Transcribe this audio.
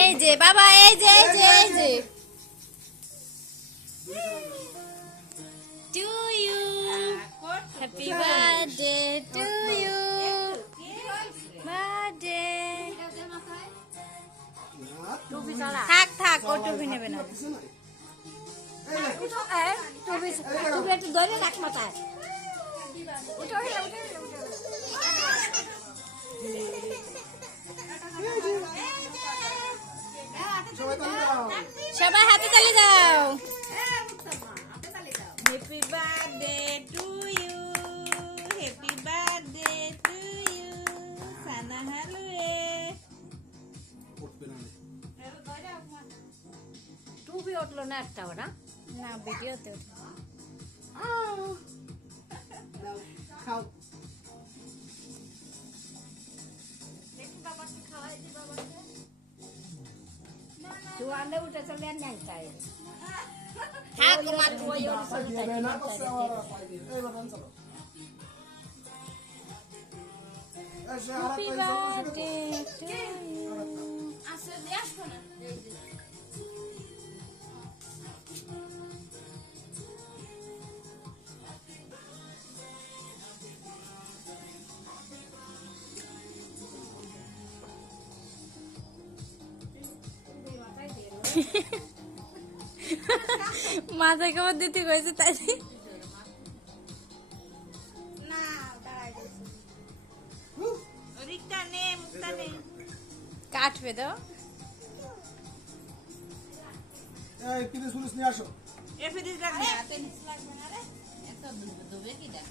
এই যে বাবা, এই যে এই যে এই যে to you, happy birthday to you, birthday. থাক থাক, ও টুপি নেবে না। টুপি একটু ধরে রাখ মাথায়। সবাই হাতে তালি দাও। Happy birthday to you, happy birthday to you, সানা হালুয়ে। টুপি উঠলো না একটা, ওরা না, ভিডিওতে ওঠে। চুয়ালে উঠে চলে আর নাই চাই। থাক, মা হ্যাপি বার্থডে টু ইউ। মাথায় খবর দিতে কইছে তাই রিক্তা নে, মুক্তা নে। কাটবে তো। এই পিরিস পুলিশ নিয়ে আসো। এ ফিরিস লাগবে। লাগবে না রে, এত দুবে কি দা।